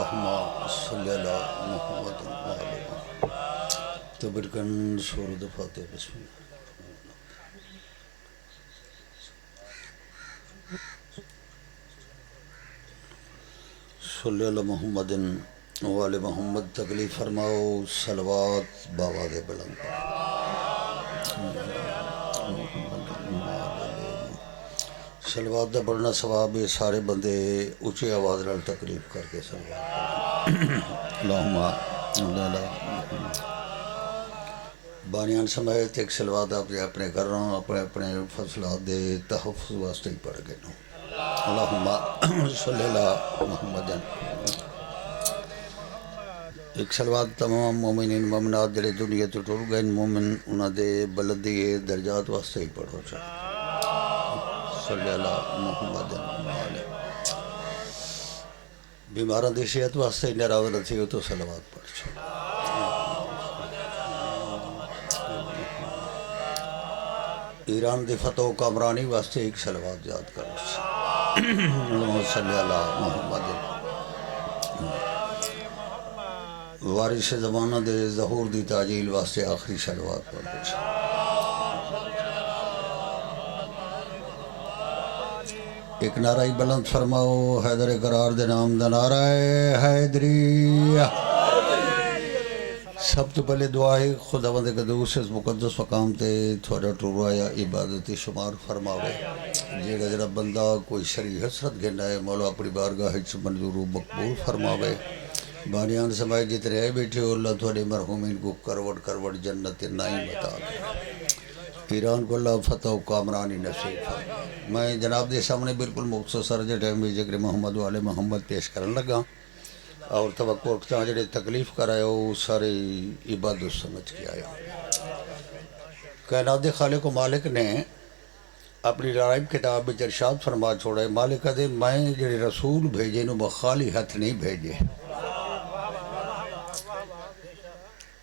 اللہم صلی اللہ محمد وآلہ تو برکن سورۃ فاتحہ بسم اللہ صلی اللہ محمد وآلہ محمد تکلیف فرماؤ صلوات باواز بلند صلوات دا بڑھنا ثواب ہے سارے بندے اونچی آواز نال تکلیف کر کے صلوات اللہم بانیان سمیت ایک صلوات آپ اپنے گھروں اپنے فصلات دے تحفظ واسطے ہی پڑھ گئے نو اللہم صلی اللہ محمد ایک صلوات تمام مومنین مومنات جڑے دنیا تو ٹر گئے مومن انہاں دے بلندی درجات واسطے ہی پڑھو چاہے صلی اللہ محمد بیماران دی صحت واسطے نراض رہتی ہو تو صلوات پڑھ چھو ایران دی فتح و کامرانی واسطے ایک صلوات یاد کرو صلی اللہ محمد وارث زمانہ دے ظہور دی تعجیل واسطے آخری صلوات پڑھو چھو ایک نعرہ بلند فرماؤ حیدر قرار دے نام دا نعرہ حیدری سب تو پہلے دعائے خدا بند قدوس اس مقدس مقام تے تھوڑا ٹورا یا عبادتی شمار فرماوے جیڑا جڑا بندہ کوئی شرعی حسرت گھنڈا ہے مولا اپنی بارگاہ وچ منظور و مقبول فرماوے بانیان سمائے جتنے آئے بیٹھے ہو اللہ تھوڑے مرحومین کو کروڑ کروڑ جنت نعیم عطا کرے ایران کو اللہ فتح و کامرانی نصیب فرمائے میں جناب دے سامنے بالکل مختصر جے ٹائم میں ذکر محمد والے محمد پیش کرنے لگا اور توقع رکھتا جڑے تکلیف کرائے ہو سارے عبادت سمجھ کے آیا کائنات خالق و مالک نے اپنی رائب کتاب میں ارشاد فرما چھوڑا ہے مالک دے میں جڑے رسول بھیجے نو بخالی ہاتھ نہیں بھیجے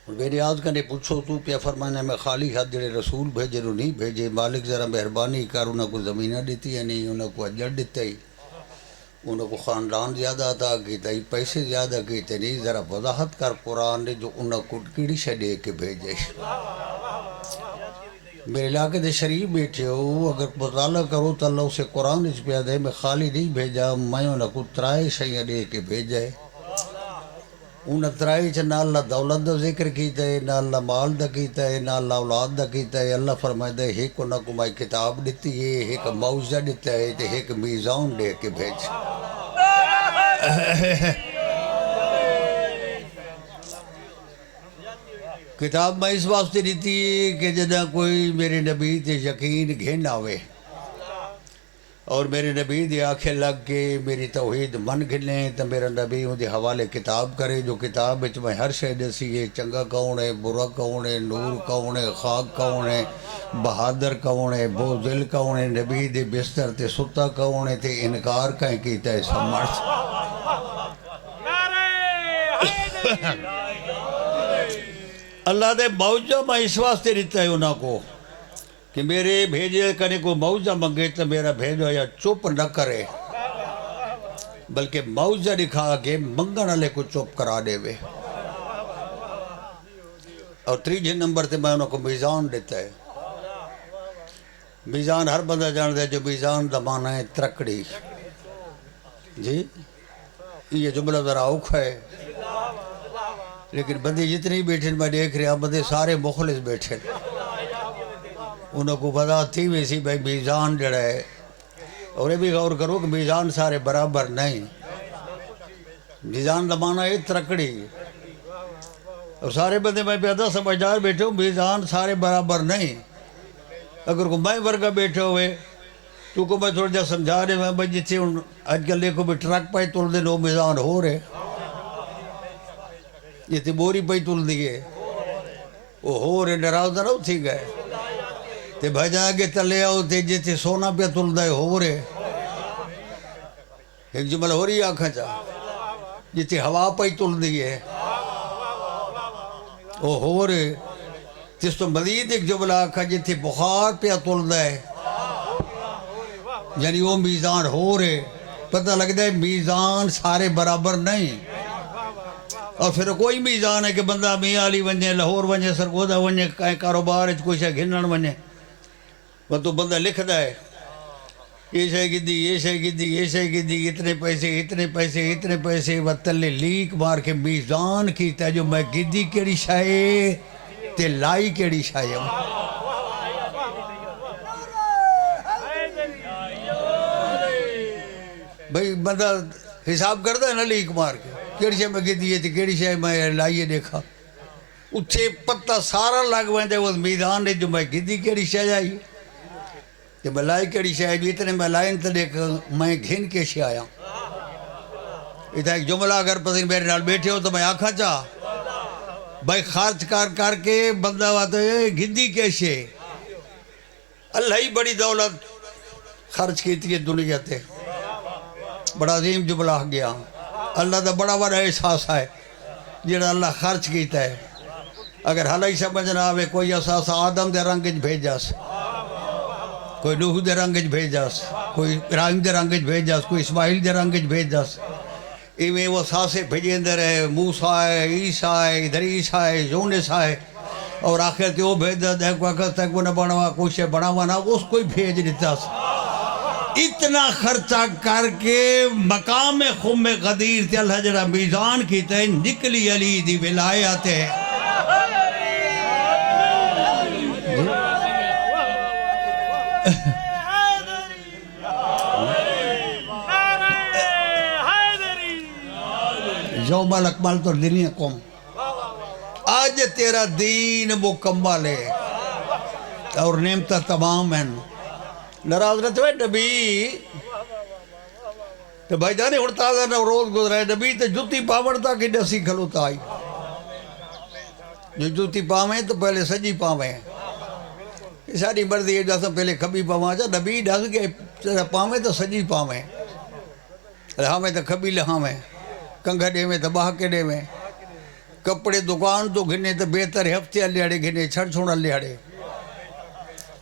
میری آج کنے پوچھو تو پیا فرمانے میں خالی ہاتھ جڑے رسول بھیجے نو نہیں بھیجے مالک ذرا مہربانی کر انہوں کو زمینہ دیتی ہے نہیں انہوں کو اجر دیتا ہی انہوں کو خاندان زیادہ عطا کیتا ہی پیسے زیادہ کیتے نہیں ذرا وضاحت کر قرآن نے جو انہوں کو کیڑی شے دے کے بھیجے میرے علاقے دے شریف بیٹھے ہو اگر مطالعہ کرو تو اللہ اسے قرآن اس پہ دے میں خالی نہیں بھیجا میں انہوں کو ترائے شیئں دے کے بھیجے انہوں ترائی چھ نہ اللہ دولت دا ذکر کیتا ہے نہ اللہ مال دا کیتا ہے نہ اللہ اولاد دا کیتا ہے اللہ فرمائے دے ایک انہوں کو میں کتاب دیتی ہے ایک موجزہ دیتا ہے تے ایک میزان دے کے بھیج کتاب میں اس واسطے دیتی ہے کہ جدہ کوئی میرے نبی تے یقین گھن آوے اور میرے نبی دی آنکھیں لگ کے میری توحید من گھلیں تو میرا نبی ان دی حوالے کتاب کرے جو کتاب وچ میں ہر شے دسی ہے چنگا کون ہے برا کون ہے نور کون ہے خاک کون ہے بہادر کون ہے بوزل کون ہے نبی دی بستر تے ستا کون ہے تے انکار کہیں کیتا ہے سمجھ اللہ دے موجہ میں اس واسطے دیتا ہے انہوں کو کہ میرے بھیجے کرنے کو موجہ منگے تو میرا بھیجو یا چپ نہ کرے بلکہ موجہ دکھا کے منگن والے کو چپ کرا دے وے اور تیجے نمبر تے میں انہوں کو میزان دیتا ہے میزان ہر بندہ جان دے جو میزان دا معنی ہے ترکڑی جی یہ جملہ ذرا اوکھا ہے لیکن بندے جتنی بیٹھے میں دیکھ رہا بندے سارے مخلص بیٹھے انہوں کو پتا تھی ویسی بھائی میزان جڑا ہے اور یہ بھی غور کرو کہ میزان سارے برابر نہیں میزان زمانہ ہے ترکڑی اور سارے بندے میں پیدا سمجھدار بیٹھے ہوں میزان سارے برابر نہیں اگر کو میں ورگا بیٹھے ہوئے تو کو میں تھوڑا جا سمجھا رہے میں بھائی جتنے آج کل دیکھو بھی ٹرک پہ تل دے نو میزان ہو رہے جتنے بوری پہ تل دیئے وہ ہو رہے ڈراؤ نہ تھی گئے تے بھجا کے تلے آؤ تے جیتے سونا پہ تل دائے ہو رہے ایک جملہ ہو رہی آنکھا چاہ جیتے ہوا پہ تل دیئے وہ ہو رہے جس تو مزید ایک جملہ آنکھا جیتے بخار پہ تل دائے یعنی وہ میزان ہو رہے پتہ لگ دائے میزان سارے برابر نہیں اور پھر کوئی میزان ہے کہ بندہ میاں علی ونجے لاہور ونجے سرگودا ونجے کہیں کاروبار کوئی شے گھنن ونجے وہ تو بندہ لکھدا ہے یہ شے گدی یہ شے گدی یہ شے گدی اتنے پیسے اتنے پیسے اتنے پیسے وہ تلے لیک مار کے میزان کیتا جو میں گدی کیڑی شے تے لائی کیڑی شے بھئی بندہ حساب کرتا ہے نا لیک مار کے کیڑی شے میں گدی ہے تے کیڑی شے میں لائیے دیکھا اچھے پتہ سارا لگ ویندے وہ میدان نے جو میں گدی کیڑی شے آئی تے میں لائی کیڑی شے آئی اتنے میں لائن تے دیکھ میں گھن کے شے آیا اتنا ایک جملہ اگر پسند میرے نال بیٹھے ہو تو میں آکھا چاہ بھائی خرچ کر کے بندہ آتا ہے گدی کے شے اللہ ہی بڑی دولت خرچ کیتی ہے دنیا تے بڑا عظیم جملہ گیا اللہ دا بڑا بڑا احساس ہے جڑا اللہ خرچ کیتا ہے اگر حالی سمجھنا آوے کوئی احساس آدم دے رنگج بھیجاس کوئی نوح دے رنگج بھیجاس کوئی ابراہیم دے رنگج بھیجاس کوئی اسماعیل دے رنگج بھیجاس ایویں وہ ساسے بھیجیں دے رہے موسیٰ ہے عیسیٰ ہے ادریس ہے یونس ہے اور آخر تے وہ بھیج دے کوئی کہتا کو نہ بنوا کوئی بناوا نہ اس کوئی بھیج دیتا اتنا خرچہ کر کے مقام خم غدیر تے اللہ جڑا میزان کیتا ہے نکلی علی دی ولایت ہے یوم الاکمل تو دینکم آج تیرا دین مکمل ہے اور نعمتہ تمام ہیں ناراض رہتے ہوئے نبی تو بھائی جانے اڑتا تھا روز گزرائے نبی تو جوتی پاوڑ تھا کہ نسی کھلوتا آئی جو جوتی پاویں تو پہلے سجی پاویں ساری مرضی ہے جیسا پہلے کھبی پاویں جا نبی ڈھس کے پاویں تو سجی پاویں لہامیں تو کھبی لہامیں کنگھا دے میں تو باہ کے دے میں کپڑے دکان تو گھنے تو بہتر ہفتے لیاڑے گھنے چھڑ چھوڑا لیاڑے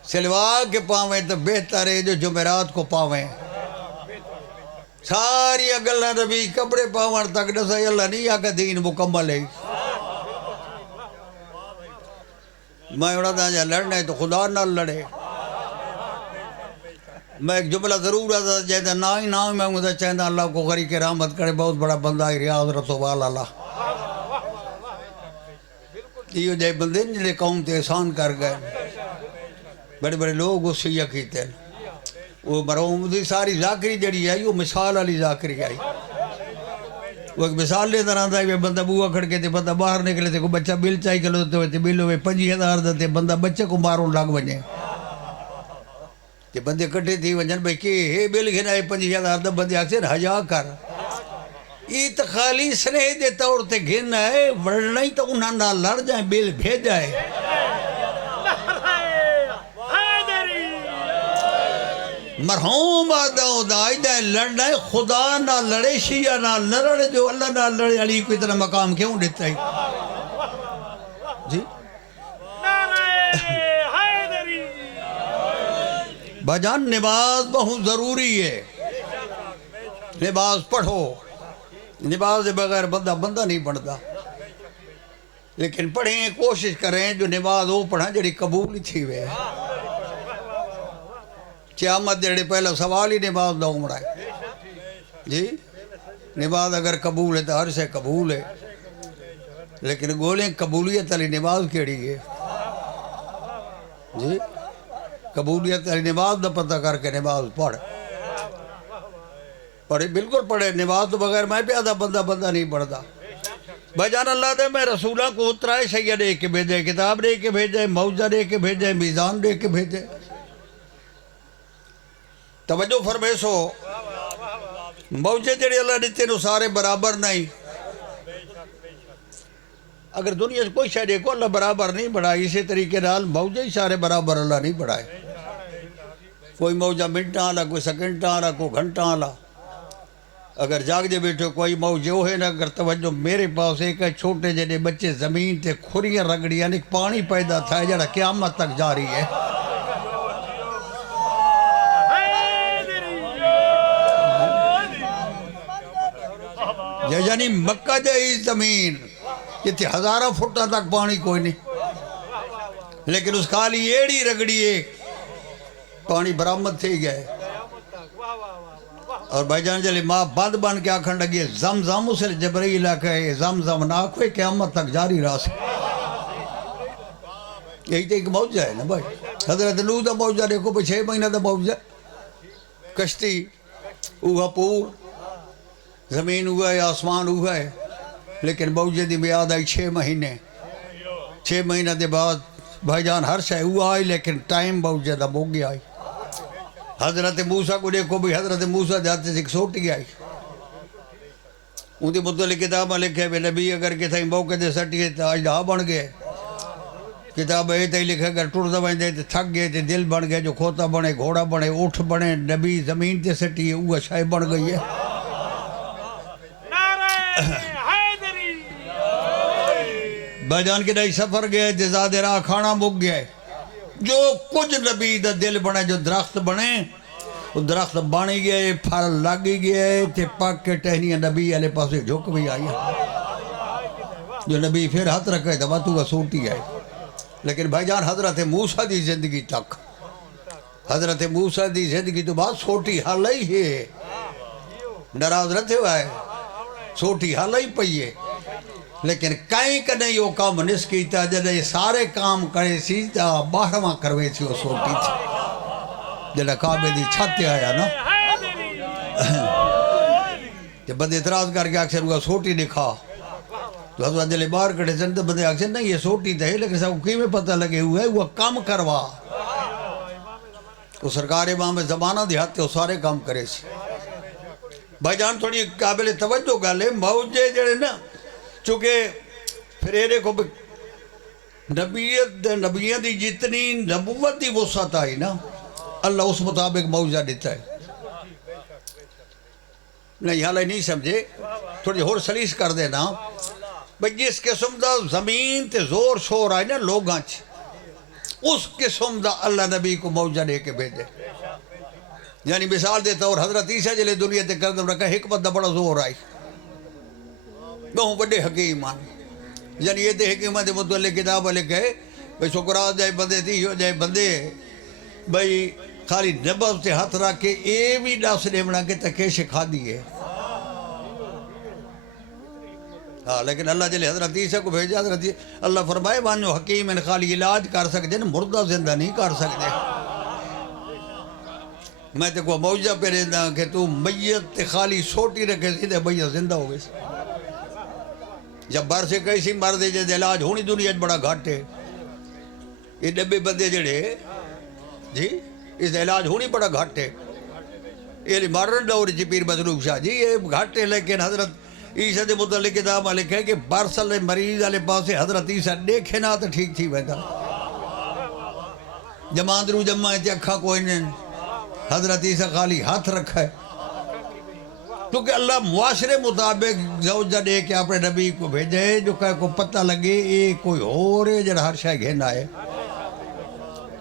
سلوار کے پاویں تو بہتر ہے جو جمعرات کو پاویں ساری اگلہ نبی کپڑے پاویں تک نسائی اللہ نہیں آکا دین مکمل ہے میں اڑا جا لڑنا ہے تو خدا نہ لڑے میں ایک جملہ ضرور آتا جیسا نائی نائی میں مجھے چاہتا اللہ کو غری کے رحمت کرے بہت بڑا بندہ ہے ریاض رسول اللہ یہ جائے بندے جنہیں قوم تے احسان کر گئے بڑے بڑے لوگ اس سے یہ کہتے ہیں وہ مرحوم دی ساری ذاکری جڑی آئی وہ مثال علی ذاکری آئی وہ ایک مثال لے در آتا ہے بندہ بوہ کھڑ کے تے بندہ باہر نکلے تے کوئی بچہ بل چاہی کلو تے ہوئے تے بل ہوئے 50,000 دیتے بندہ بچے کو ماروں لگ بجے تے بندے کٹھے تھی وجن بھئی کہ ہے بل گھنا ہے 50,000 دا بندے آکسر حجا کر یہ تو خالی سنہ دے طور تے گھنا ہے ورنہ ہی تو انہاں نہ لڑ جائیں بل بھیجا ہے مرحوم آدھاؤ دائدہ لڑنا ہے خدا نہ لڑے شیعہ نہ لڑے جو اللہ نہ لڑے علی کو اتنا مقام کیوں دیتا ہے جی بجان نماز بہت ضروری ہے نماز پڑھو نماز بغیر بندہ نہیں بنتا لیکن پڑھیں کوشش کریں جو نماز وہ پڑھیں جڑی قبول تھی ہوئے قیامت جڑے پہلا سوال ہی نماز دا عمرہ ہے جی نماز اگر قبول ہے تو ہر سے قبول ہے لیکن گولیں قبولیت علی نماز کیڑی ہے جی قبولیت علی نماز دا پتہ کر کے نماز پڑھے بالکل پڑھے نماز تو بغیر میں پیادہ بندہ نہیں پڑھتا بھائی جان اللہ دے میں رسولہ کو اترائے شیعہ دے کے بھیجے کتاب دے کے بھیجے موجہ دے کے بھیجے میزان دے کے بھیجے توجہ فرمیسو موجے جڑے اللہ دیتے نو سارے برابر نہیں اگر دنیا سے کوئی شاید کو اللہ برابر نہیں بڑھائی اسی طریقے نال موجے ہی سارے برابر اللہ نہیں بڑھائے کوئی موجہ منٹہ آلا کوئی سیکنڈ آلا کوئی گھنٹہ آلا اگر جاگ دے بیٹھو کوئی موجے ہو ہے نا اگر توجہ میرے پاس ایک چھوٹے جڑے بچے زمین تے کھوریاں رگڑی یعنی پانی پیدا تھا جڑا قیامت تک جاری ہے جا یعنی مکہ جی زمین جتنے 1000 فٹاں تک پانی کوئی نہیں، لیکن اس خالی ایڑی رگڑی ہے پانی برآمد تھی گئے. اور بھائی جان جلے ماں بند بن کے آکھن لگی زم زم اسے جبرائیل آکھے زم زم نہ کوئی قیامت تک جاری رہا سے. یہی تو ایک موجزہ ہے نا بھائی. حضرت نوح دا موجزہ دیکھو 6 مہینہ دا موجزہ، کشتی اوہا پور، زمین ہوا ہے، آسمان ہوا ہے، لیکن موجزہ دی میاد آئی 6 مہینے. 6 مہینہ دے بعد بھائی جان ہر شے ہوا آئی، لیکن ٹائم موجزہ دا موگی آئی. حضرت موسیٰ کو دیکھو بھی، حضرت موسیٰ جاتے سے ایک سوٹی آئی. ان دی متعلق کتاب میں لکھے بھی نبی اگر کسی موقع دے سٹیے تو اجدہا بن گئے. کتاب ایتے ہی لکھے اگر ٹوڑ دبائیں دے تو تھک گئے تو دل بن گئے، جو کھوتا بنے، گھوڑا بنے، اٹھ بنے. نبی زمین تے سٹیے وہ شاہ بن گئی ہے. بجان کے نئی سفر گئے جزاد راہ کھانا مک گئے. جو کچھ نبی دا دل بنے، جو درخت بنے وہ درخت بانی گئے، پھل لگی گئے تے پاک کے ٹہنیاں نبی علیہ پاسے جھک بھی آئی. جو نبی پھر ہاتھ رکھے تو تو سوٹی آئے. لیکن بھائی جان حضرت موسیٰ دی زندگی تک، حضرت موسیٰ دی زندگی تو بات سوٹی حال ہی ہے. ناراض رہتے ہوئے ہے، سوٹی حال ہی پئی ہے. لیکن کہیں کنے یہ کام نس کیتا جدہ یہ سارے کام کرے سی تا 12واں کروے سی وہ سوٹی تھی. جدہ کعبے دی چھتے آیا نا جب بندے اعتراض کر کے اکثر وہ سوٹی دکھا تو حضرت جلے باہر کڑے سن تو بندے اکثر نہیں یہ سوٹی تھے، لیکن سب کی میں پتہ لگے ہوئے ہے وہ کام کروا. وہ سرکار امام زمانہ دیہاتے وہ سارے کام کرے سی. بھائی جان تھوڑی قابل توجہ گالے موجے جڑے نا، چونکہ پھر ایرے کو نبیت دی جتنی نبوت دی وسعت آئی نا، اللہ اس مطابق موجزہ دیتا ہے. نہیں حالہ نہیں سمجھے، تھوڑی اور سلیس کر دینا. بھئی جس قسم دا زمین تے زور شور آئے نا لوگاں چھ، اس قسم دا اللہ نبی کو موجزہ دے کے بھیجے. یعنی مثال دیتا اور حضرت عیسیٰ جلے دنیا تے کردم رکھا حکمت دا بڑا زور آئی، بہت بڑے حکیم آنے. یعنی یہ دے حکیمت متعلق کتاب لکھے بھئی شکرات جائے بندے تھی ہو جائے بندے بھئی خالی نبض سے ہاتھ رکھ کے اے بھی ڈاس نے بنا کے تکے شکھا دیئے. ہاں لیکن اللہ جلے حضرت عیسیٰ کو بھیجا. حضرت اللہ فرمائے بانو حکیم ان خالی علاج کر سکتے ہیں، مردہ زندہ نہیں کر سکتے. میں تے کو موجزہ پہ رہتا کہ تو میت تے خالی سوٹی رکھے سیدھے میت زندہ ہو گئے. جب بار سے کیسی مرد ہے جیسے علاج ہونی دنیا بڑا گھاٹ ہے. یہ ڈبے بندے جڑے جی اس علاج ہونی بڑا گھاٹ ہے. یہ مارن دور جی پیر مظلوم شاہ جی یہ گھاٹ ہے. لیکن حضرت عیسیٰ دے متعلق کتاب میں لکھا ہے کہ بارسل مریض والے پاس حضرت عیسیٰ دیکھے نہ تو ٹھیک تھی ویدا. جماندرو جمع ہے اکھا کوئی نہیں، حضرت عیسیٰ خالی ہاتھ رکھا ہے. کیونکہ اللہ معاشرے مطابق زوجہ دے کے اپنے نبی کو بھیجے جو کہ کو پتہ لگے یہ کوئی اور ہے جڑا ہر شاہ گھن آئے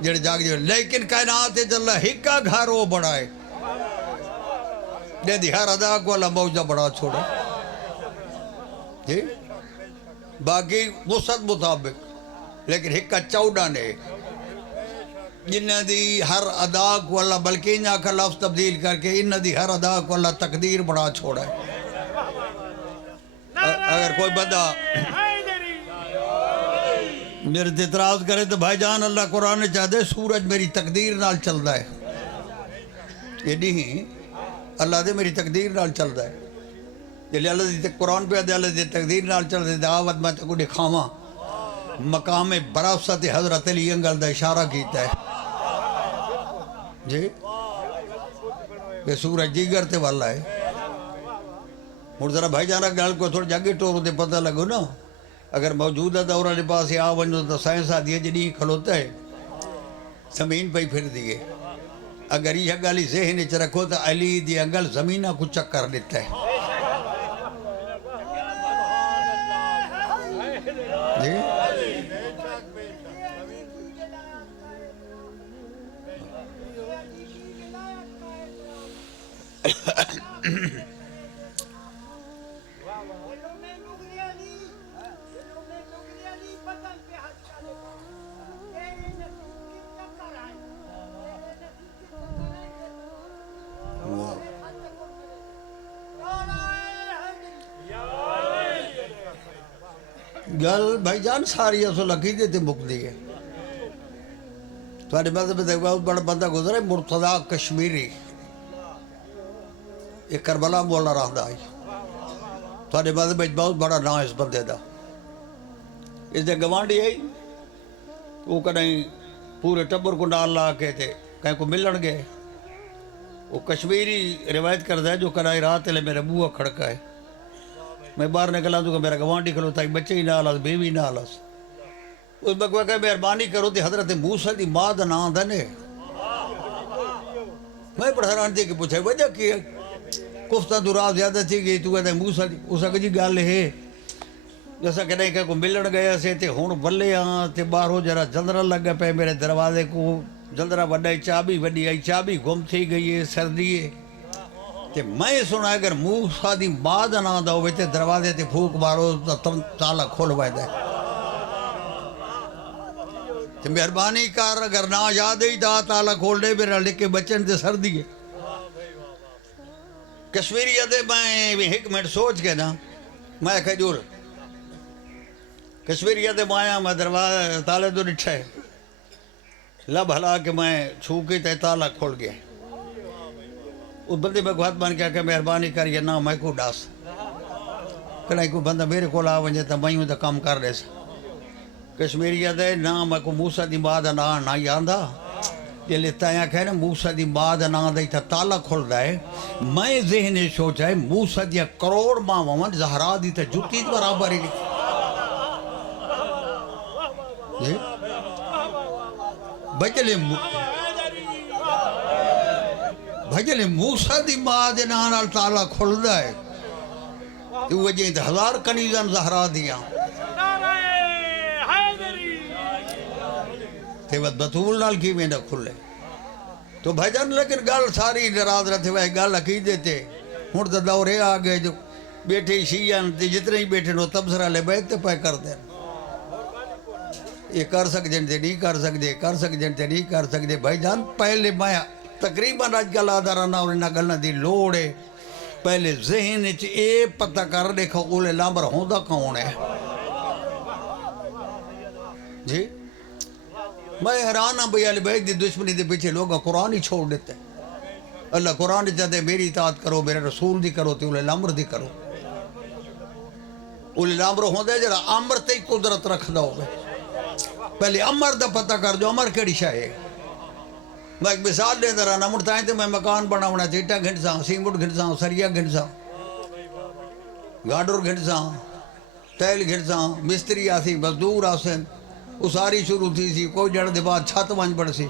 جڑے جاگ جو. لیکن کائنات ہے جو اللہ ہکا گھر وہ بڑا ہے دے دی ہر ادا کو اللہ موجہ بڑا چھوڑا جی باقی وسعت مطابق. لیکن ہکا 14 نے جنہ دی ہر ادا کو اللہ بلکہ انہاں کا لفظ تبدیل کر کے انہاں دی ہر ادا کو اللہ تقدیر بڑا چھوڑا ہے. اگر کوئی بندہ میرے اعتراض کرے تو بھائی جان اللہ قرآن نے چاہتے سورج میری تقدیر نال چل رہا ہے. یہ نہیں اللہ دے میری تقدیر نال چل رہا ہے. جلے اللہ دی قرآن پہ اللہ دی تقدیر نال چل رہا ہے. دعوت میں تکو دکھاواں مقام براست حضرت علی انگل دا اشارہ کیتا ہے جی کہ سورج جیگر تے والا ہے. اور ذرا بھائی جانا گل کو تھوڑا جاگے ٹور دے پتہ لگو نا. اگر موجودہ دورہ دے پاس آ ونجو تو سائنس آدھی ہے جنہی کھلوتا ہے زمین پہ ہی پھر دیئے. اگر یہ گالی ذہن چ رکھو تو علی دی انگل زمینہ کو چکر دیتا ہے جی. گل بھائی جان ساری اصل عقیدے تے مکدی ہے. تھوڑے مذہب سے بہت بڑا بندہ گزرے مرتضی کشمیری یہ کربلا مولا رہندا ہے. تھوڑے مذہب میں بہت بڑا نام اس بندے دا. اس دے گوانڈی ہے وہ کہیں پورے ٹبر کو نال لا کے تھے کہیں کو ملن گئے. وہ کشمیری روایت کرتا ہے جو کرائی رات لے میرے بوہ کھڑکا ہے. میں باہر نکلا تو کہ میرا گوانڈی کھلوتا ہے بچے ہی نال اس بیوی نال اس. اس میں کوئی کہ مہربانی کرو تے حضرت موسیٰ دی ماں دا نام دنے. میں بڑا حیران تھی کہ پوچھا وجہ کی ہے کفتہ دورا زیادہ تھی گئی تو کہتا ہے موسیٰ دی. اس کا جی گل ہے جیسا کہ نہیں کہ کو ملن گیا سے تے ہون بلے ہاں تے باہر ہو جرا جلدرہ لگ پہ میرے دروازے کو جلدرہ وڈائی چابی وڈی آئی چابی گم تھی گئی ہے سردی ہے. تے میں سنا اگر موسیٰ دی ماں دا نام دا ہوئے تے دروازے تے پھوک مارو تالا کھول وائے دے. تے مہربانی کر اگر نہ یاد ہی تالا کھول دے میرا لکھ کے بچن تے سردی ہے. کشمیری ادے میں ایک منٹ سوچ کے نا میں کھجور کشمیری ادے مایا میں دروازے تالے تو ڈٹھا ہے لب ہلا کے میں چھو کے تے تالا کھول گیا. اس بندے میں کو ہاتھ بان کیا کہ مہربانی کر یہ نہ میں کو ڈاس کہیں کوئی بندہ میرے کو لا ونجے تا میں تا کام کر رہے سا. کشمیری ادے نہ میں کو موسیٰ دی ماں دا نام نہ یاندا یہ لیتا ہے کہ موسیٰ دی ماں دا نام دا تالا کھول دا ہے. میں ذہن سوچا ہے موسیٰ دی کروڑ ماں ومن زہرا دی تا جوتی دی برابر ہی لکھی. بھجلے موسیٰ دی ماں دے نام تالا کھول دا ہے تو وہ جائیں ہزار کنیزان زہرا دیا تے وہ بطول نال کی میں نہ کھلے. تو بھجن لیکن گل ساری نراز رہتے ہوئے گل عقیدے تے ہون تو دورے آگئے جو بیٹھے شیعان تے جتنے ہی بیٹھے نو تبصرہ لے بیٹھتے پہ کر دیں یہ کر سکتے تے نہیں کر سکتے کر سکتے تے نہیں کر سکتے. بھائی جان پہلے میں تقریباً آج گل آدھا رہنا اور انہاں گلنا دی لوڑے پہلے ذہن اچھ اے پتہ کر دیکھا اولے لامبر ہوندہ کون ہے. جی میں حیران ہوں بھئی علی بیت دی دشمنی دے پیچھے لوگا قرآن ہی چھوڑ دیتے ہیں. اللہ قرآن چاہتے میری اطاعت کرو میرے رسول دی کرو تے اولے لامبر دی کرو. اولے لامبر ہوندہ جرا عمر تے قدرت رکھ دا ہوگا. پہلے عمر دا پتہ کر جو عمر کیڑی شاہ ہے. میں ایک مثال دے در آنا مرتائیں تے میں مکان بناونا چیٹا گھنٹساں سیمٹ گھنٹساں سریا گھنٹساں گاڈر گھنٹساں تیل گھنٹساں مستری آسی مزدور آسیں اساری شروع تھی سی کوئی جڑ دے بعد چھت وانج پڑ سی.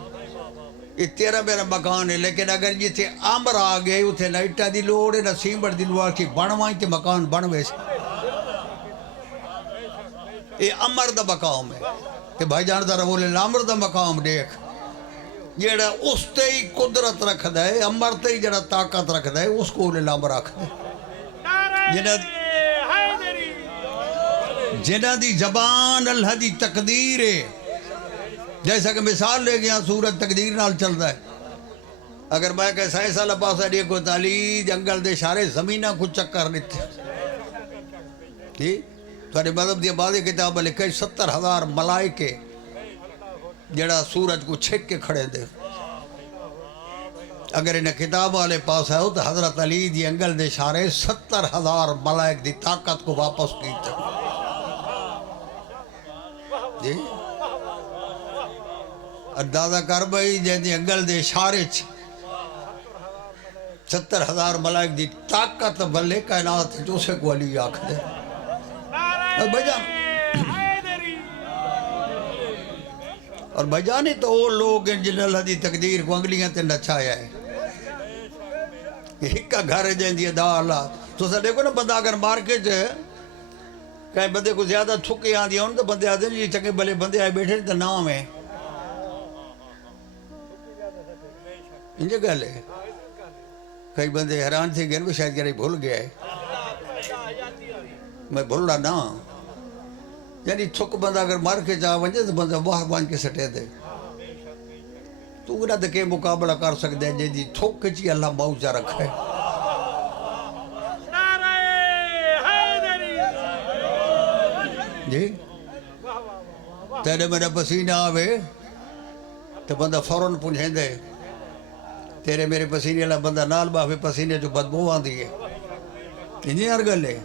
یہ تیرہ میرا مکان ہے لیکن اگر جیسے عمر آگئے اتھے نہ اٹھا دی لوڑے نہ سیمٹ دی لوڑ کی بنوائیں تے مکان بنوے سے. یہ عمر دا مقام ہے کہ بھائی جان ذرا بولے لامر دا مقام دیکھ جیڑا اس تے ہی قدرت رکھ دے عمر تے ہی جیڑا طاقت رکھ دے اس کو لے لامر رکھ دے. جنہ دی زبان اللہ دی تقدیر ہے جیسا کہ مثال لے گیا سورت تقدیر نال چل دا ہے. اگر میں کہ 100 سال پاسا دیکھ کو تالی جنگل دے شارے زمینہ کو چکر لیتے جی تھوڑے مذہب دی بعضی کتاب لکھے 70,000 ملائکے جڑا سورج کو چھک کے کھڑے دے. اگر انہیں کتاب والے پاس ہے تو حضرت علی دی انگل دے شارے 70,000 ملائک دی طاقت کو واپس کیتے جی. اندازہ کر بھئی جن دی انگل دے شارے 70,000 ملائک دی طاقت بلے کائنات جو سے کو علی آکھ دے. اور بجانے تو وہ لوگ ہیں جن اللہ دی تقدیر کو انگلیاں تے نچایا ہے. ایک کا گھر ہے جن دی دا اللہ تو سر دیکھو نا بندہ اگر مارکیٹ ہے کہیں بندے کو زیادہ تھکے آن دیا ہوں تو بندے آتے ہیں یہ چکے بلے بندے آئے بیٹھے تو نام ہے ان جگہ لے. کئی بندے حیران تھے کہ شاید کہ بھول گیا ہے میں بھول رہا نا یعنی تھک بندہ اگر مار کے جا ونجے تو بندہ واہ بان کے سٹے دے تو انہاں دے کے مقابلہ کر سکتے ہیں جی تھک چی اللہ موجہ رکھے. جی تیرے میرا پسینہ آوے تو بندہ فوراً پوچھیں دے تیرے میرے پسینے والا بندہ نال باوے پسینے جو بدبو آندی ہے انہیں ہر گل ہے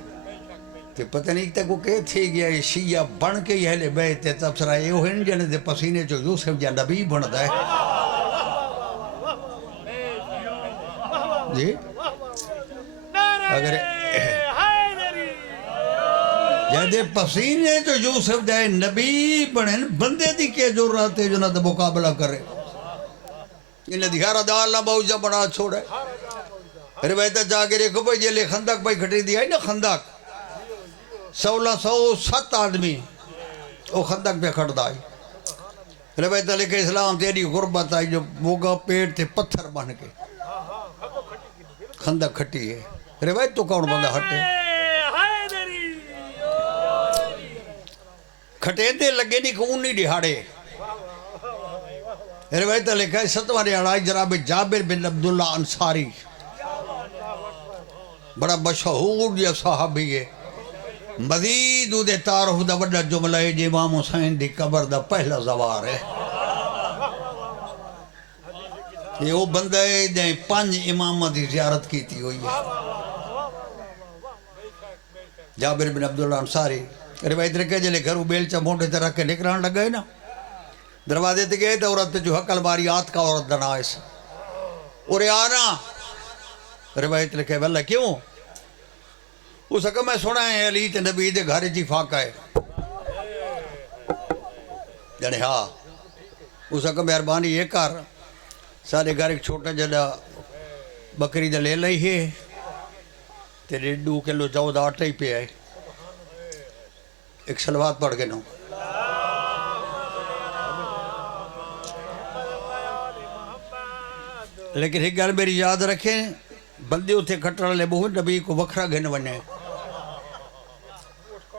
تو پتہ نہیں تے کو کہ تھی گیا یہ شیعہ بن کے یہ لے بے تے تبصرہ یہ ہوئے جنے دے پسینے جو یوسف جا نبی بندا ہے جی اگر جہدے پسینے جو یوسف جائے نبی بنیں بندے دی کے جو رہتے جو نہ دے مقابلہ کرے انہیں دکھارا دا اللہ بہو جا بڑا چھوڑے روایتہ جا کے دیکھو بھئی یہ لے خندق بھائی کھٹی دیا ہے نا خندق 1607 آدمی وہ خندق پہ کھٹ دائی روایتہ لے کہ اسلام تیری غربت آئی جو موگا پیٹ تھے پتھر بن کے خندق کھٹی ہے روایت تو کون بندہ ہٹے کھٹے دے لگے نہیں کون نہیں دہاڑے روایتہ لکھا ہے 7واں دہاڑا جناب جابر بن عبداللہ انصاری بڑا مشہور یہ صحابی ہے مزید دے تعارف دا بڑا جملہ ہے جی امام حسین دی قبر دا پہلا زوار ہے یہ وہ بندہ ہے جائیں 5 امامہ دی زیارت کی تھی ہوئی ہے جابر بن عبداللہ انصاری روایت رکھے جلے گھروں بیلچہ مونڈے تے رکھ کے نکران لگ گئے نا دروازے تے گئے تو عورت جو حق الماری آت کا عورت دنا اس اور آنا روایت لکھے واللہ کیوں اس کا میں سنا ہے علی تے نبی دے گھر جی فاقہ ہے یعنی ہاں اس کا مہربانی یہ کر سارے گھر ایک چھوٹا جڑا بکری دا لے لئی ہے تے 2 کلو 14 آٹا ہی پہ آئے ایک سلوات پڑھ کے نو لیکن ایک گل میری یاد رکھیں بندے اتھے کھٹر لے بہت نبی کو وکھرا گھن بنے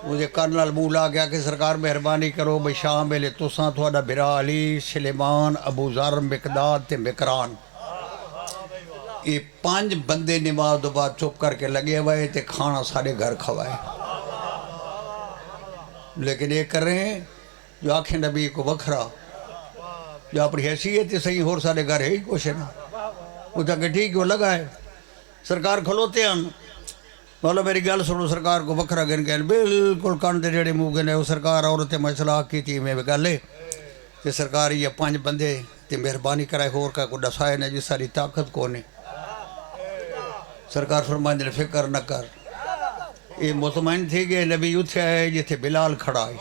مجھے کرنل مولا گیا کہ سرکار مہربانی کرو بھئی شام میں لے تساں تھوڑا بھرا علی سلیمان ابو ذر مقداد تے مکران یہ 5 بندے نماز دو بعد چپ کر کے لگے ہوئے تے کھانا سارے گھر کھوائے لیکن یہ کر رہے ہیں جو آنکھیں نبی کو وکھرا جو اپنی حیثیت صحیح اور سارے گھر ہے ہی کچھ ہے نا وہ تھا کہ ٹھیک وہ لگا ہے سرکار کھلوتے ہیں مولا میری گل سنو سرکار کو وکھرا گن گئے بالکل کان دے جڑے منہ گنے وہ سرکار عورت مسئلہ کی تھی میں گل ہے کہ سرکار یہ 5 بندے تے مہربانی کرائے ہور کا کوئی ڈسائے نہ جس ساری طاقت کو نہیں سرکار فرمائیں دے فکر نہ کر یہ مطمئن تھی کہ نبی اتھے آئے جتھے بلال کھڑا ہے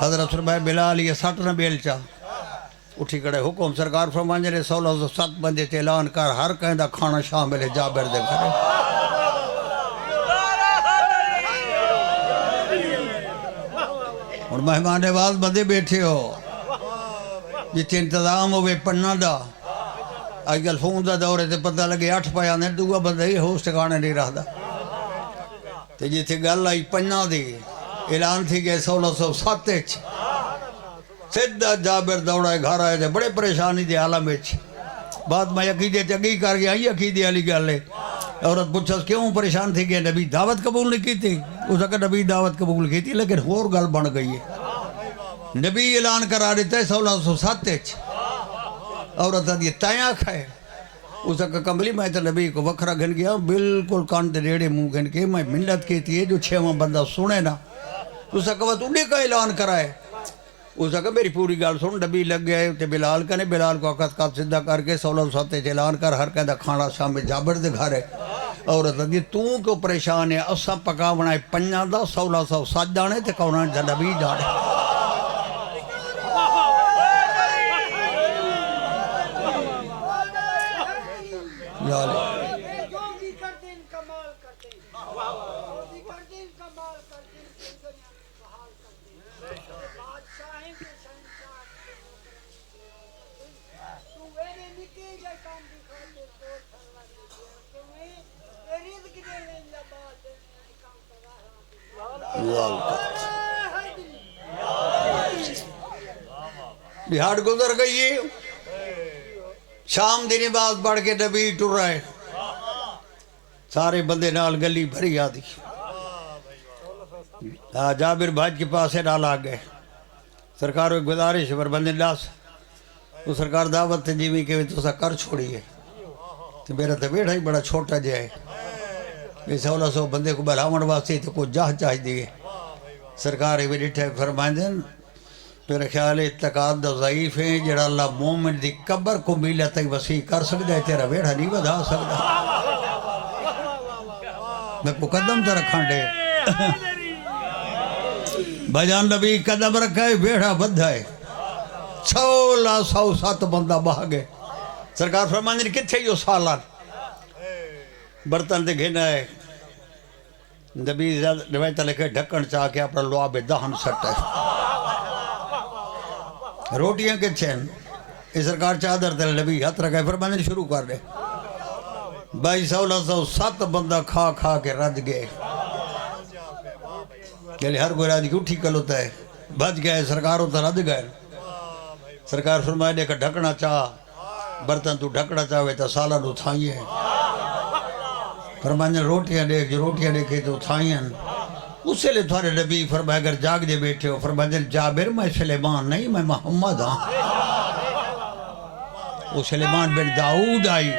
حضرت فرمائے بلال یہ 60 نہ بیل چاہ اٹھی کڑے حکم سرکار فرمائیں دے 1607 بندے تے اعلان کر ہر کہیں دا کھانا شامل ہے جابر دے کرے اور مہمان نواز بندے بیٹھے ہو جتھے انتظام ہوئے پڑھنا دا آج کل فون دا دورے تے پتہ لگے 8 پایا نے دوگا بندہ ہی ہوسٹ کھانے نہیں رہا دا تے جتھے گل آئی پڑھنا دی اعلان تھی کہ 1607 سیدھا جابر دوڑا گھر آئے تھے بڑے پریشانی دے عالم وچ بعد میں عقیدے چگی کر گیا یہ عقیدے والی گل ہے عورت پوچھا کیوں پریشان تھی کہ نبی دعوت قبول نہیں کی تھی اس کا نبی دعوت قبول کی تھی لیکن اور گل بن گئی ہے نبی اعلان کرا دیتا ہے 1607 عورت یہ تیاں کھائے اس کا کمبلی میں تو نبی کو وکھرا گھن گیا بالکل کان دے ریڑے منہ گھن کے میں منت کی تھی جو 6واں بندہ سنے نا اس کا وقت انہیں کا اعلان کرائے اس کا میری پوری گال سن نبی لگ گئے تے بلال کنے بلال کو عقد کا صدہ کر کے 1607 اعلان کر ہر کہندہ کھانا شام میں جابر دے گھر ہے عورت دی تو کو پریشان ہے اساں پکا بنائے 5 دا 1607 جانے تے کونا جا نبی جانے یا لے بہار گزر گئی ہے شام دی نماز پڑھ کے نبی ٹر رہے سارے بندے نال گلی بھری آدھی جابر بھاج کے پاس ہے ڈال آ گئے سرکار کو گزارش پر بندے لاس وہ سرکار دعوت تے جیوی کہ تو سا کر چھوڑی ہے تو میرا تو بیٹھا ہی بڑا چھوٹا جائے یہ 1600 بندے کو بلاون واسطے تو کو جاہ چاہ دیئے سرکار بھی ڈٹھے فرمائیں دیں میرا خیال اعتقاد دا ضعیف ہے جڑا اللہ مومن دی قبر کو میلہ تک وسیع کر سکتا ہے تیرا بیٹھا نہیں بدا سکتا میں کو قدم تا رکھاں دے بجان نبی قدم رکھا ہے بیٹھا بدھا ہے 1607 بندہ بہا گئے سرکار فرمائیں دیں کتھے یو سالان برتن دے گھنا ہے نبی روایت لکھے ڈھکن چاہ کے اپنا لعاب دہن سٹ ہے روٹیاں کے چھین اس سرکار چادر تلے نبی ہاتھ رکھا ہے فرمانے شروع کر دے 2207 بندہ کھا کھا کے رج گئے کہ ہر کوئی راج کی اٹھی کل ہوتا ہے بچ گئے سرکار ہوتا رج گئے سرکار فرمائے دے کہ ڈھکنا چاہ برتن تو ڈھکنا چاہوے تا سالن اٹھائی ہے فرمائے روٹیاں دیکھے تو اٹھائی ہیں اس سے لئے تھوڑے نبی فرمائے اگر جاگ دے بیٹھے ہو فرمائے جابر میں سلیمان نہیں میں محمد ہاں وہ سلیمان بن داؤد آئی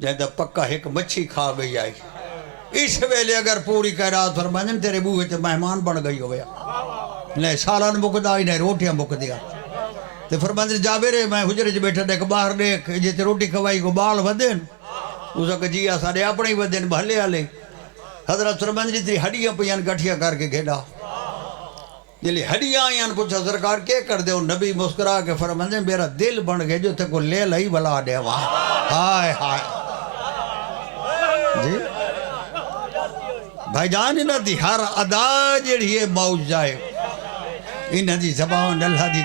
جہاں پکا ایک مچھی کھا گئی آئی اس ویلے اگر پوری کائنات فرمائے تیرے بوہے تے مہمان بن گئی ہویا نہیں سالان مکد آئی نہیں روٹیاں مکد دیا تو فرمائے جابر میں حجرے جو بیٹھا دیکھ باہر دیکھ جیتے روٹی کھوائی کو بال ودین اسا کہ جی سارے اپنے ہی ودین بھلے آلے حضرت فرمائے جتنی ہڈیاں پیان گٹھیا کر کے گھیڑا جلی ہڈیاں آئیاں پوچھا سرکار کیا کر دے نبی مسکرا کے فرمائے میرا دل بن گئے جو تے کو لے لئی بلا دے وہاں ہائے ہائے جی بھائی جان انہاں دی ہر ادا جڑی ہے موج جائے انہاں دی زبان اللہ دی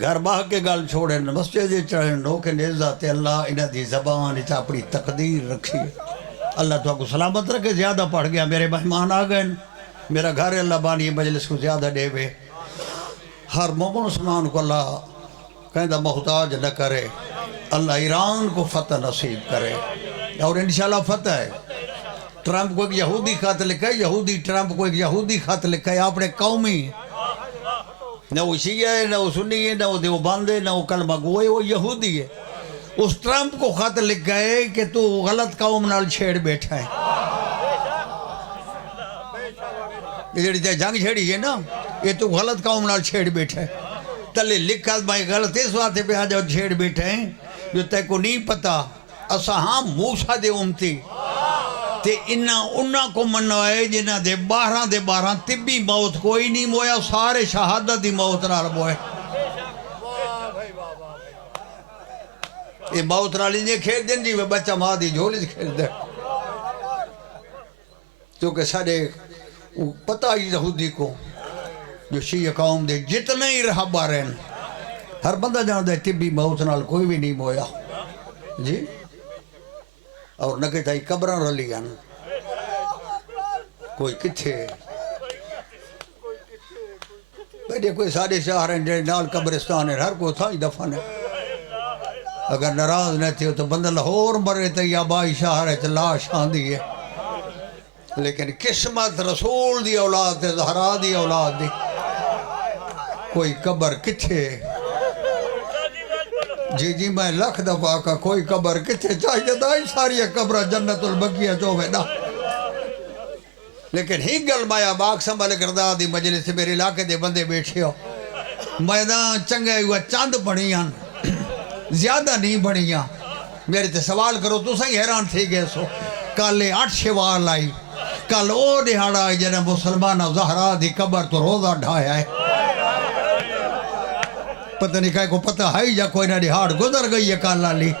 گھر باہ کے گل چھوڑے مسجد چڑھے نوکے نیزاتے اللہ انہاں دی زبان اچھا اپنی تقدیر رکھی اللہ تو کو سلامت رکھے زیادہ پڑھ گیا میرے مہمان آ گئے میرا گھر اللہ بانی مجلس کو زیادہ دے بے ہر مومن عثمان کو اللہ کہندہ محتاج نہ کرے اللہ ایران کو فتح نصیب کرے اور انشاءاللہ فتح ہے ٹرمپ کو ایک یہودی خط لکھا ہے یہودی ٹرمپ کو ایک یہودی خط لکھا ہے اپنے قومی نہ وہ شیعہ ہے نہ وہ سنی ہے نہ وہ دیوبند ہے نہ وہ کلمہ گو ہے وہ یہودی ہے اس ٹرمپ کو خط لکھ گئے کہ تو غلط قوم نال چھیڑ بیٹھا ہے یہ جڑی تے جنگ چھیڑی ہے نا یہ تو غلط قوم نال چھیڑ بیٹھا ہے تلے لکھا میں غلط اس واتے پہ آجاؤ چھیڑ بیٹھا ہے جو تے کو نہیں پتا اسا ہاں موسیٰ دے امتی تے انہاں کو منوائے جنہاں دے 12 طبی موت کوئی نہیں مویا سارے شہادت دی موت نال موئے یہ موت نال انجھے کھیل دیں جی وہ بچہ ماں دی جھولی کھیل دیں کیونکہ سارے پتہ ہی یہودی کو جو شیعہ قوم دے جتنے ہی رہا بارین ہر بندہ جان دے طبی موت نال کوئی بھی نہیں مویا جی اور نہ کہتا ہی قبران رلیاں کوئی کتھے پہلے کوئی سارے شہر ہیں جنہیں نال قبرستان ہے ہر کوئی تھا ہی دفن ہے اگر ناراض نہ تھے تو بندہ لاہور مرے تو یا بائی شہر ہے تو لاش آندھی ہے لیکن قسمت رسول دی اولاد ہے زہرا دی اولاد دی کوئی قبر کتھے جی میں لکھ دفعہ کا کوئی قبر کتھے چاہیے دائی ساری قبر جنت البقیہ چوبے نا لیکن ہی گل مایا باغ سنبھل کردہ دی مجلس سے میرے علاقے دے بندے بیٹھے ہو میدان چنگے ہوا چاند بڑھیاں زیادہ نہیں بڑھیاں میرے تے سوال کرو تو سہی حیران تھی گئے سو کل 8 شوال آئی کل او دہاڑا آئی جنہیں مسلمانہ زہرا دی قبر تو روزہ ڈھایا ہے پتہ نہیں کہے کو پتہ ہے یا کوئی نہ دہاڑ گزر گئی ہے کالا لی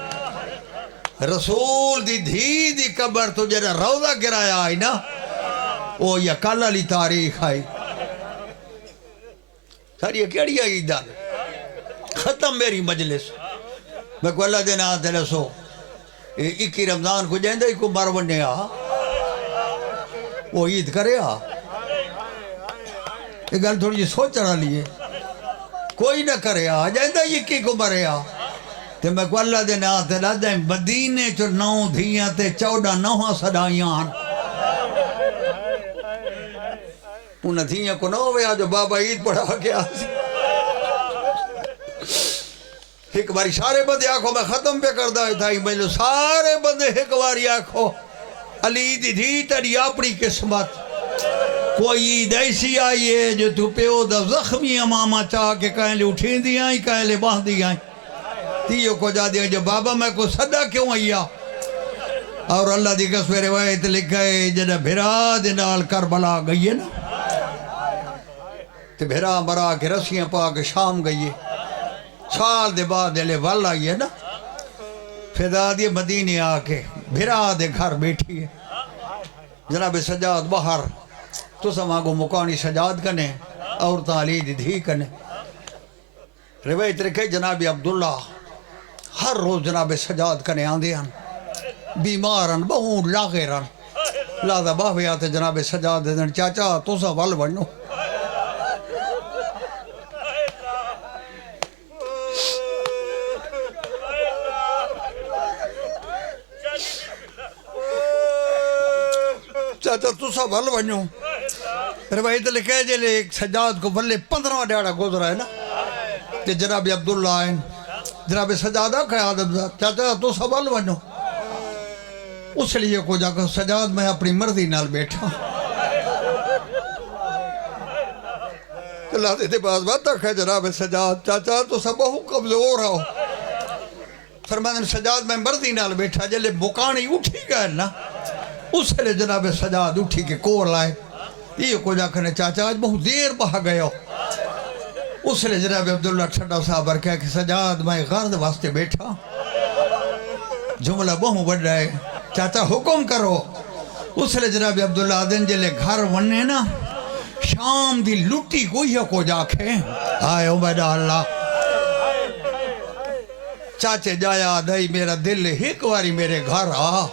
رسول دی دھی دی قبر تو جنہیں روزہ گرایا آئی نا او یا کالا لی تاریخ آئی سر یہ کیڑی آئی دل ختم میری مجلس میں کو اللہ دینا آتے لسو 21 رمضان کو جائندہ ہی کو مرونے آ وہ عید کرے آ یہ گل تھوڑی جی سوچ رہا لیے کوئی نہ کرے آ جائندہ 21 کو مرے آ تے میں کو اللہ دے نا تے لا دیں مدینے چو 9 دھیاں تے 14 9 صدایاں انہاں دھیاں کو 9 ویا جو بابا عید پڑھا گیا ایک باری سارے بندے آکھو میں ختم پہ کر دائی تھا میں سارے بندے ایک باری آکھو علی دی دھی تیری اپنی قسمت کوئی عید ایسی آئی ہے جو تو پیو دا زخمی امامہ چاہ کے کہیں لے اٹھیں دی آئیں کہیں لے باندھ دی آئیں تیو کو جا دیا جو بابا میں کو صدا کیوں آئیا اور اللہ دی قسم روایت لکھائے جنہ بھرا دنال کربلا گئی ہے نا تو بھرا مرا کے رسیاں پا کے شام گئی ہے سال دے بعد لے وال آئی ہے نا فدا دی مدینے آ کے بھرا دے گھر بیٹھی ہے جناب سجاد باہر تو سماگو مکانی سجاد کنے اور تعلی دی دھی کنے روایت رکھے جناب عبداللہ ہر روز جناب سجاد کنے آندے ہیں بیمارن بہون لاغیرن لادا باہوے آتے جناب سجاد دن چاچا تو سا وال بنو چاچا تو سا وال بنو روایت لکھے جلے ایک سجاد کو ولے 15 ڈیڑا گزرا ہے نا کہ جناب عبداللہ آئین جناب سجادہ خیال چاچا تو سا وال بنو اس لیے کو جا کر سجاد میں اپنی مرضی نال بیٹھا اللہ دیتے باز بات تک ہے جناب سجاد چاچا تو سب بہو کمزور ہو فرمانے سجاد میں مرضی نال بیٹھا جلے بکانی اٹھی گئے نا اس لیے جناب سجاد اٹھی کے کول آئے یہ کو جا کر چاچا آج بہت دیر بہا گئے ہو اس لیے جناب عبداللہ ٹھڈا صاحب کہا کہ سجاد میں غرض واسطے بیٹھا جملہ بہت بڑھ رہا ہے چاچا حکم کرو اس لیے جناب عبداللہ دن جلے گھر وننے نا شام دی لٹی کوئی کو جا کے آئے عبیدہ اللہ چاچے جایا دائی میرا دل ایک واری میرے گھر آ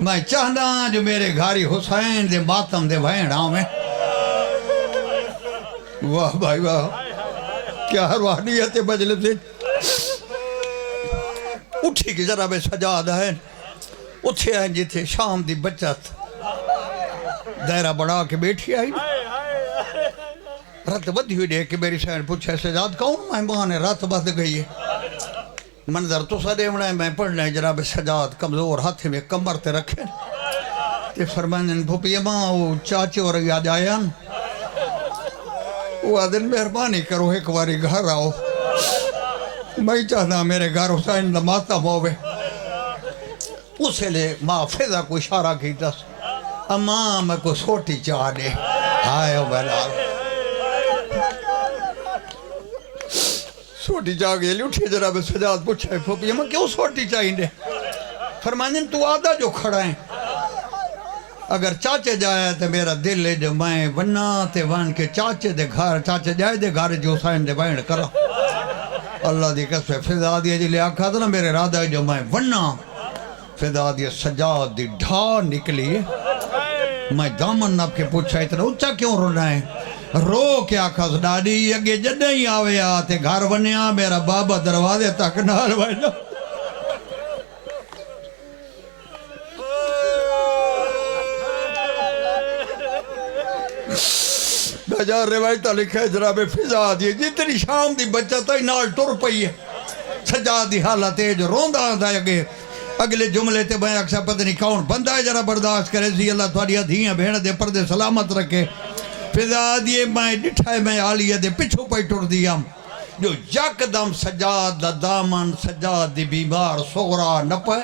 میں چاہنا جو میرے گھاری حسین دے ماتم دے بھین میں واہ بھائی واہ کیا روحانیت مجلس سے اٹھی کی جناب سجاد ہے اٹھے ہیں جیتے شام دی بچت دائرہ بڑھا کے بیٹھی آئی رات بدھی ہوئی دے کہ میری سین پوچھے سجاد کون مہمان ہے رات بد گئی ہے منظر تو سا دیونا ہے میں پڑھنا ہے جناب سجاد کمزور ہاتھ میں کمر تے رکھے تے فرمائن بھوپی ماں وہ چاچے اور یاد آیا وہ دن مہربانی کرو ایک باری گھر آؤ میں چاہنا میرے گھر حسین ماتم ہوئے اسے لے ماں فیضہ کو اشارہ کی دس اماں میں کو سوٹی چاہ دے آئے ہو بلال سوٹی چاہ گئی لٹھے جناب سجاد پوچھا ہے پھوپی اماں کیوں سوٹی چاہیں دے فرمائیں تو آدھا جو کھڑا ہے اگر چاچے جائے تو میرا دل ہے جو میں بنا تے وان کے چاچے دے گھر چاچے جائے دے گھر جو حسین دے بین کرا اللہ دی قسم فضا دی جی لے آکھا تھا نا میرے رادہ ہے جو میں بنا فضا دی سجاد دی ڈھا نکلی میں دامن نب کے پوچھا اتنا اچھا کیوں رونا ہے رو کیا کھس ڈاڈی اگے جدہ ہی آوے آتے گھر بنیا میرا بابا دروازے تک نال بھائینا بجار روایتہ لکھا ہے جناب فضا دی جتنی شام دی بچہ ہی نال ٹر پئی ہے سجاد دی حالت ہے جو روندہ آدھا ہے اگلے جملے تے میں اکثر پتہ نہیں کون بندہ ہے جرا برداشت کرے زی اللہ تھوڑی دھیاں بھیڑ دے پردے سلامت رکھے فضا دیئے میں ڈٹھائے میں آلیہ دے پچھو پہ ٹر دیا جو یک دم سجاد دا دامن سجاد دی بیمار سغرا نپے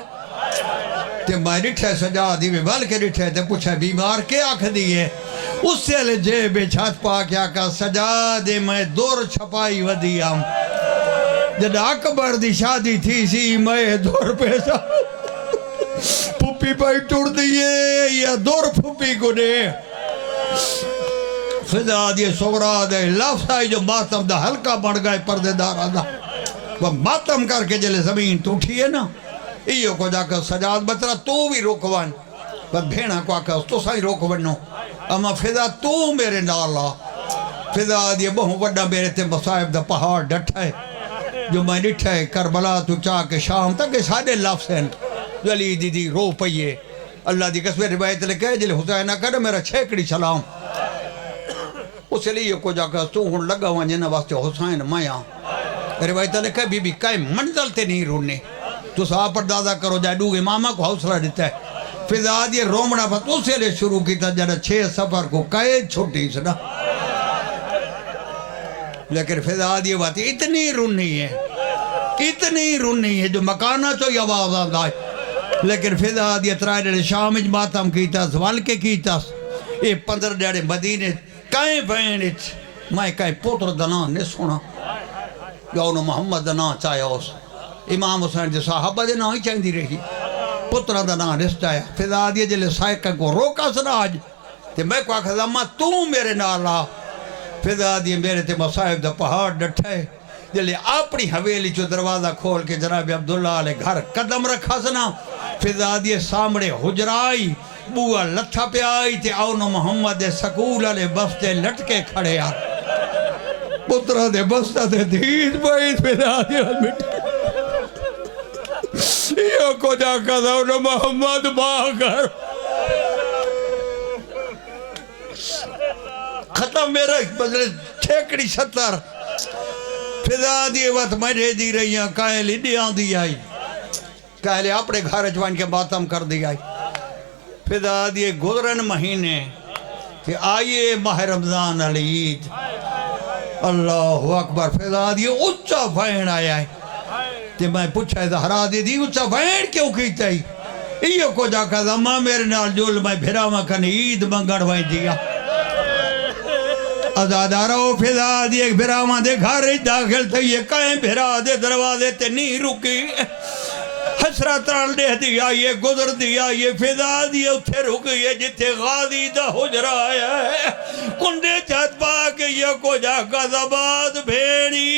تے میں ڈٹھائے سجاد دی بل کے ڈٹھائے تے پوچھا بیمار کیا آکھ دیئے اس سے لے جیب چھت پا کیا کہا سجاد میں دور چھپائی ودیا جب اکبر دی شادی تھی سی میں دور پیسا پھوپی پائی ٹوڑ دیئے یا دور پھوپی کو دے فضا دیئے سغرا دے لفظ آئی جو ماتم دا ہلکا بڑھ گئے پردے دار آدھا وہ ماتم کر کے جلے زمین ٹوٹھی ہے نا ایو کو جا کر سجاد بچرا تو بھی روکوان بس بھینا کو آکا تو سائی روکوانو اما فضا تو میرے نالا فضا دیئے بہو وڈا میرے تے مصائب دا پہاڑ ڈٹھائے جو میں ڈٹھا ہے کربلا تو چاہ کے شام تک یہ سارے لفظ ہیں جو علی دی رو پئیے اللہ دی قسم روایت لکھے جلے حسین نہ کرے میرا چھیکڑی سلام اس لیے کو جا کر تو ہن لگا ہوا جنہ واسطے حسین میاں روایت لکھے بی بی کئی منزل تے نہیں رونے تو صاحب پردازہ کرو جائے ڈوگ امامہ کو حوصلہ دیتا ہے فضا یہ رومڑا بس اسے لئے شروع کی تا جنہ 6 سفر کو کئے چھوٹی سنا لیکن فضا یہ بات اتنی رونی ہے جو مکانہ چو آواز آدھا ہے لیکن فضا یہ ترائے ڈیڑے شام ماتم کیتا سوال کے کیتا یہ 15 ڈیڑے مدینے کائیں بینچ میں کائیں پوتر دنان نے سونا یا انہوں محمد دنان چاہیا اس امام حسین جو صحابہ دے نام ہی چاہیں دی رہی پترہ دنان اس چاہیا فضا یہ جلے سائکہ کو روکا سنا آج تے میں کو آکھا زمان تو میرے نالا فضا یہ میرے تے مصائب دا پہاڑ ڈٹھائے جلے اپنی حویلی چو دروازہ کھول کے جناب عبداللہ علیہ گھر قدم رکھا سنا فضا یہ سامنے حجرائی بوہ لتھا پہ آئی تے اونو محمد سکول علیہ بستے لٹکے کھڑے آ پترہ دے بستہ دے دید بائید فضا یہ مٹی یہ کو جا کہا اونو محمد باگر ختم میرا بدلے چھیکڑی 70 فضا دیئے وقت مجھے دی رہی ہیں کائلی دیاں دی آئی کائلی اپنے گھر جوان کے باتم کر دی آئی فضا دیئے گزرن مہینے کہ آئیے ماہ رمضان علی عید اللہ اکبر فضا دیئے اچھا بھین آیا ہے تے میں پوچھا ہے زہرا دی اچھا بھین کیوں کیتا ہی یہ کو جا کہا ماں میرے نال جول میں بھیرا مکھن عید منگڑ وائیں دیا ازادارو فضا دی ایک بھراواں دے گھر داخل تھے یہ کہیں بھرا دے دروازے تے نہیں رکی حسرت رال دے دی آئیے گزر دی آئیے فضا دی اتھے رکی ہے جتے غازی دا حجرہ ہے کنڈے چہت پا کے یہ کو جا کا زباد بھیڑی